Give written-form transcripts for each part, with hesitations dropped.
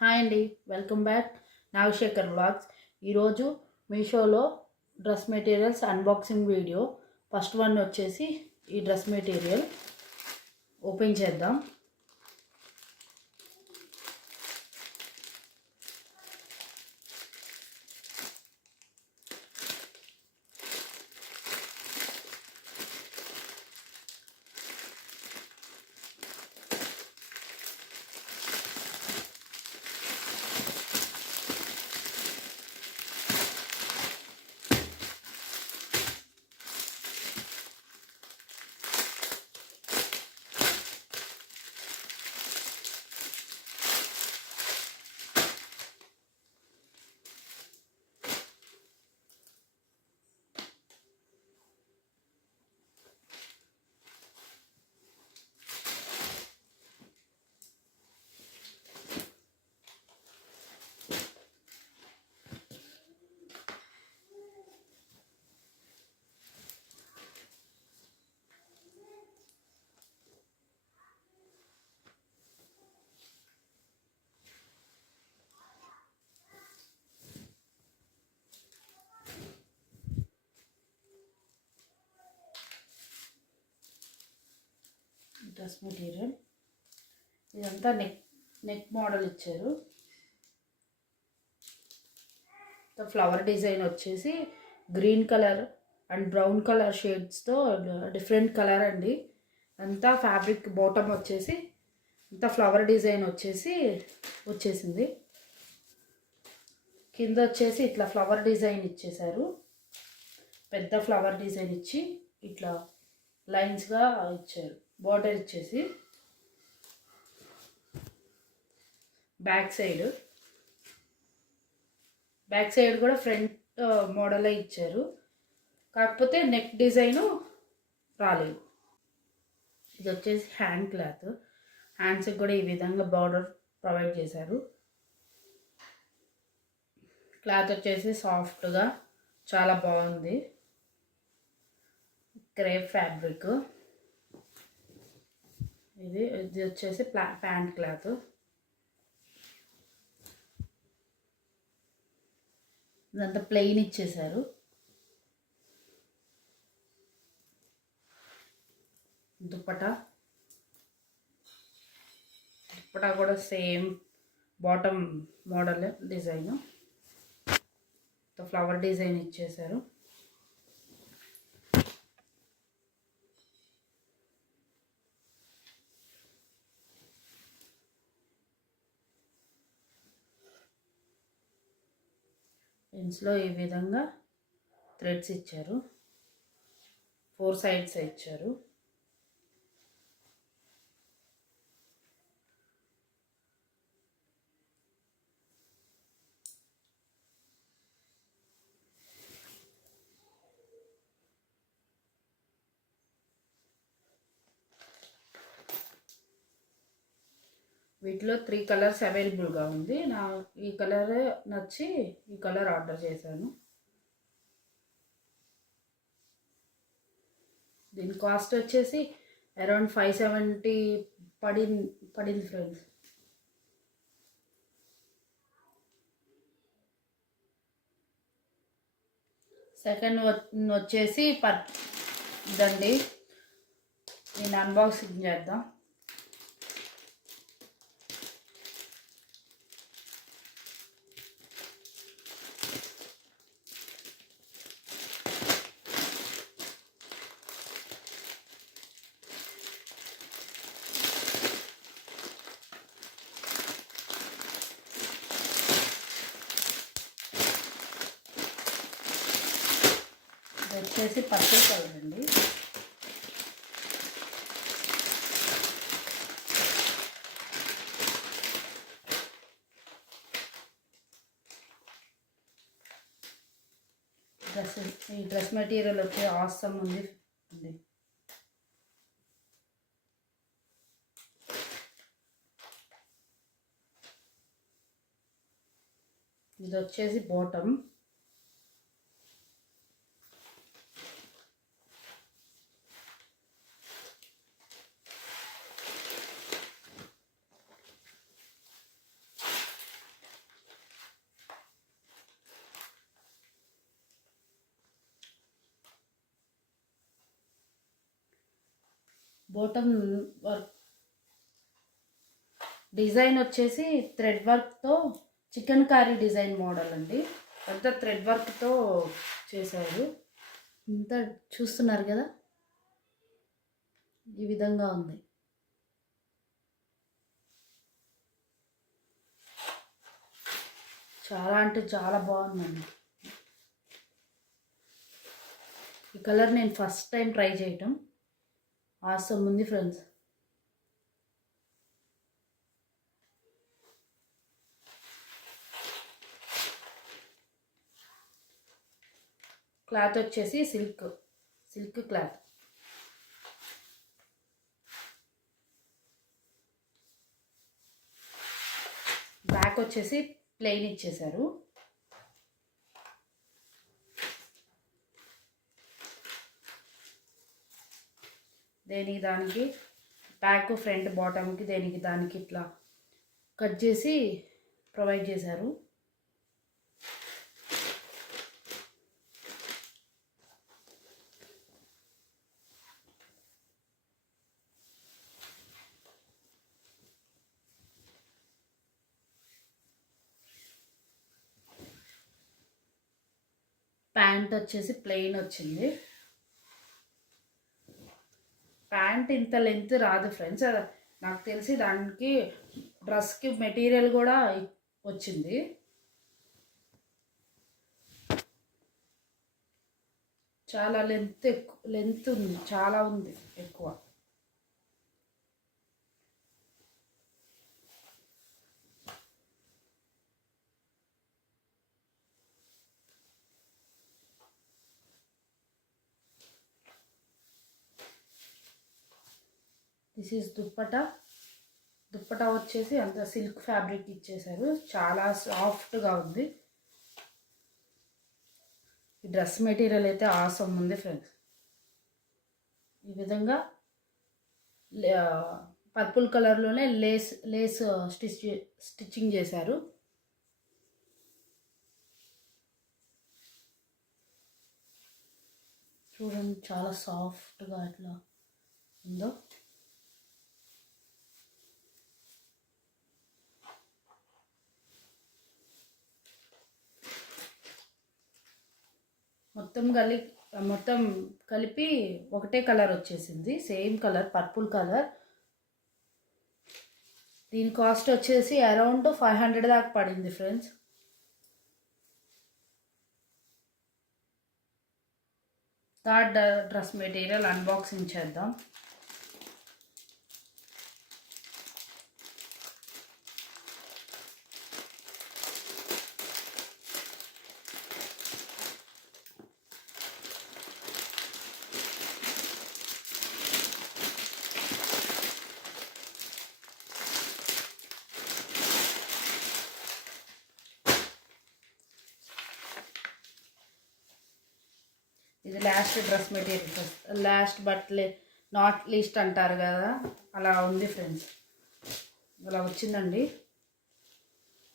హాయ్ అండి, welcome back Nagasekhar vlogs. ఈరోజు మీషోలో dress materials unboxing video. First one వచ్చేసి ఈ డ్రెస్ మెటీరియల్ ఓపెన్ చేద్దాం. డ్రెస్ మెటీరియల్ ఇదంతా నెక్ మోడల్ ఇచ్చారు. ఫ్లవర్ డిజైన్ వచ్చేసి green colour and brown colour షేడ్స్తో డిఫరెంట్ కలర్ అండి. అంతా ఫ్యాబ్రిక్ బాటమ్ వచ్చేసి అంతా ఫ్లవర్ డిజైన్ వచ్చేసింది. కింద వచ్చేసి ఇట్లా ఫ్లవర్ డిజైన్ ఇచ్చేసారు. పెద్ద ఫ్లవర్ డిజైన్ ఇచ్చి ఇట్లా లైన్స్గా ఇచ్చారు. బార్డర్ ఇచ్చేసి బ్యాక్ సైడ్ కూడా ఫ్రంట్ మోడలే ఇచ్చారు, కాకపోతే నెక్ డిజైను రాలేదు. ఇది వచ్చేసి హ్యాండ్ క్లాత్. హ్యాండ్స్కి కూడా ఈ విధంగా బార్డర్ ప్రొవైడ్ చేశారు. క్లాత్ వచ్చేసి సాఫ్ట్గా చాలా బాగుంది. Crepe fabric. ఇది వచ్చేసి ప్యాంట్ క్లాత్. ఇదంతా ప్లెయిన్ ఇచ్చేసారు. దుప్పటా కూడా same bottom model design, flower design ఇచ్చేసారు. ఇందులో ఈ విధంగా థ్రెడ్స్ ఇచ్చారు. 4 సైడ్స్ ఇచ్చారు. వీటిలో 3 కలర్స్ అవైలబుల్గా ఉంది. ఈ కలర్ నచ్చి ఈ కలర్ ఆర్డర్ చేశాను. దీని కాస్ట్ వచ్చేసి అరౌండ్ 570 పడింది ఫ్రెండ్స్. సెకండ్ వచ్చేసి ఇదండి. నేను అన్బాక్సింగ్ చేద్దాం. వచ్చేసి పర్పుల్ కలర్ అండి. ఈ డ్రెస్ మెటీరియల్ వచ్చి ఆసమ్ ఉంది. ఇది వచ్చేసి బాటమ్. బోటమ్ వర్క్ డిజైన్ వచ్చేసి థ్రెడ్ వర్క్తో చికెన్ కర్రీ డిజైన్ మోడల్ అండి. అంతా థ్రెడ్ వర్క్తో చేశారు. ఇంత చూస్తున్నారు కదా, ఈ విధంగా ఉంది. చాలా అంటే చాలా బాగుందండి. ఈ కలర్ నేను ఫస్ట్ టైం ట్రై చేయటం ఆసమ్ ఉంది ఫ్రెండ్స్. క్లాత్ వచ్చేసి సిల్క్ క్లాత్. బ్యాక్ వచ్చేసి ప్లెయిన్ ఇచ్చేశారు. దానికి బ్యాక్ ఫ్రంట్ బాటమ్కి దానికి ఇట్లా కట్ చేసి ప్రొవైడ్ చేశారు. ప్యాంట్ వచ్చేసి ప్లెయిన్ వచ్చింది. ప్యాంట్ ఇంత లెంత్ రాదు ఫ్రెండ్స్, నాకు తెలిసి దానికి డ్రెస్కి మెటీరియల్ కూడా వచ్చింది. చాలా లెంత్ ఉంది, చాలా ఉంది ఎక్కువ. దిస్ ఈజ్ దుప్పటా వచ్చేసి అంత సిల్క్ ఫ్యాబ్రిక్ ఇచ్చేసారు. చాలా సాఫ్ట్గా ఉంది. ఈ డ్రెస్ మెటీరియల్ అయితే ఆసమ్ ఉంది ఫ్రెండ్స్. ఈ విధంగా పర్పుల్ కలర్లోనే లేస్ స్టిచ్చింగ్ చేశారు. చూడండి చాలా సాఫ్ట్గా అట్లా ఉందో. మొత్తం కలిపి ఒకటే కలర్ వచ్చేసింది, సేమ్ కలర్ పర్పుల్ కలర్. దీని కాస్ట్ వచ్చేసి అరౌండ్ 500 దాకా పడింది friends. Third dress material unboxing చేద్దాం. ఇది last dress material, last but not least అంటారు కదా, అలా ఉంది ఫ్రెండ్స్. అలా వచ్చిందండి.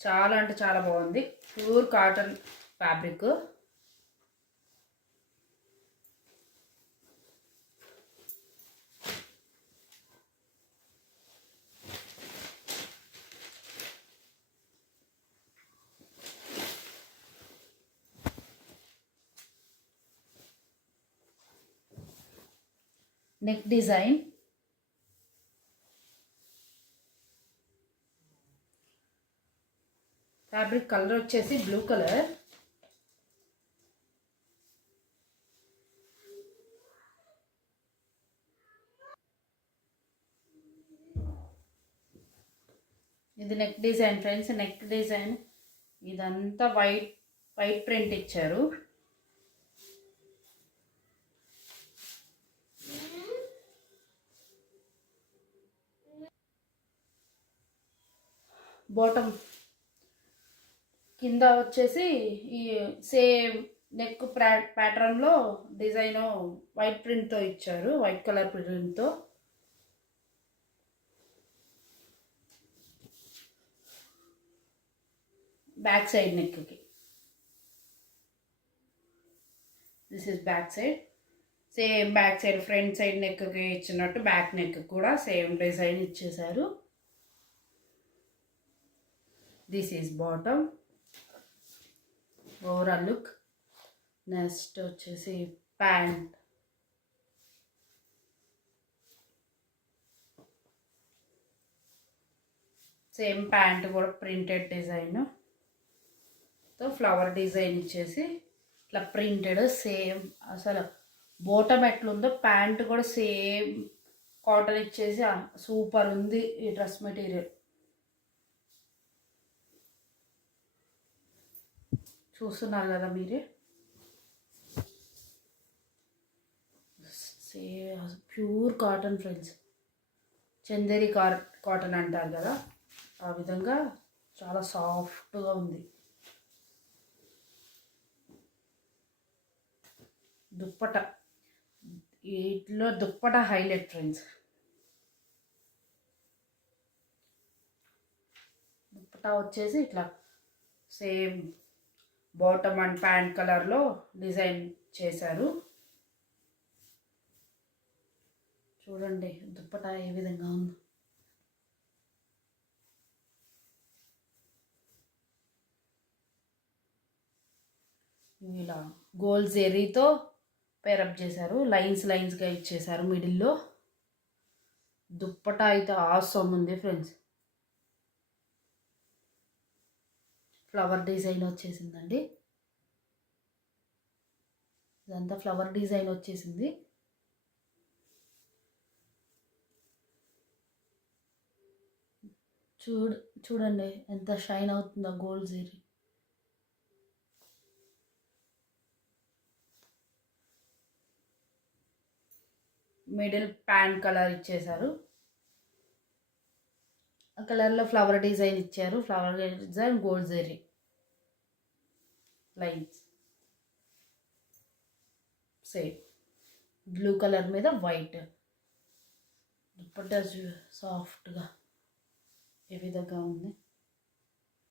చాలా అంటే చాలా బాగుంది. Pure cotton fabric. Neck design, fabric colour వచ్చేసి బ్లూ కలర్. ఇది neck design friends. Neck design ఇదంతా వైట్ ప్రింట్ ఇచ్చారు. బాటమ్ కింద వచ్చేసి ఈ సేమ్ నెక్ ప్యాటర్న్లో డిజైన్ వైట్ ప్రింట్తో ఇచ్చారు, వైట్ కలర్ ప్రింట్తో. బ్యాక్ సైడ్ నెక్కి, this is back side. Same back side front side నెక్కి ఇచ్చినట్టు బ్యాక్ నెక్ కూడా సేమ్ డిజైన్ ఇచ్చేసారు. This is bottom overall look. Next వచ్చేసి ప్యాంట్. సేమ్ ప్యాంట్ కూడా ప్రింటెడ్ డిజైన్ తో ఫ్లవర్ డిజైన్ ఇచ్చేసి ఇట్లా ప్రింటెడ్ సేమ్. అసలు బాటమ్ ఎట్లుందో ప్యాంట్ కూడా సేమ్ కాటన్ ఇచ్చేసి సూపర్ ఉంది ఈ డ్రెస్ మెటీరియల్. చూస్తున్నారు కదా మీరే. ప్యూర్ కాటన్ ఫ్రెండ్స్, చందేరి కాటన్ అంటారు కదా, ఆ విధంగా చాలా సాఫ్ట్గా ఉంది. దుప్పట, వీటిలో దుప్పట హైలైట్ ఫ్రెండ్స్. దుప్పట వచ్చేసి ఇట్లా సేమ్ బాటమ్ అండ్ ప్యాంట్ కలర్లో డిజైన్ చేశారు. చూడండి దుప్పట ఏ విధంగా ఉందో. ఇలా గోల్డ్ జెరీతో పేరప్ చేశారు, లైన్స్గా ఇచ్చేసారు మిడిల్లో. దుప్పట అయితే ఆసమ్ ఉంది ఫ్రెండ్స్. ఫ్లవర్ డిజైన్ వచ్చేసిందండి, ఇదంతా ఫ్లవర్ డిజైన్ వచ్చేసింది. చూడండి ఎంత షైన్ అవుతుందో gold zari. Middle pant colour ఇచ్చేసారు, ఆ కలర్లో ఫ్లవర్ డిజైన్ ఇచ్చారు. Flower design gold zari lines same blue colour మీద వైట్. దుప్పట్టా సాఫ్ట్గా ఏ విధంగా ఉంది.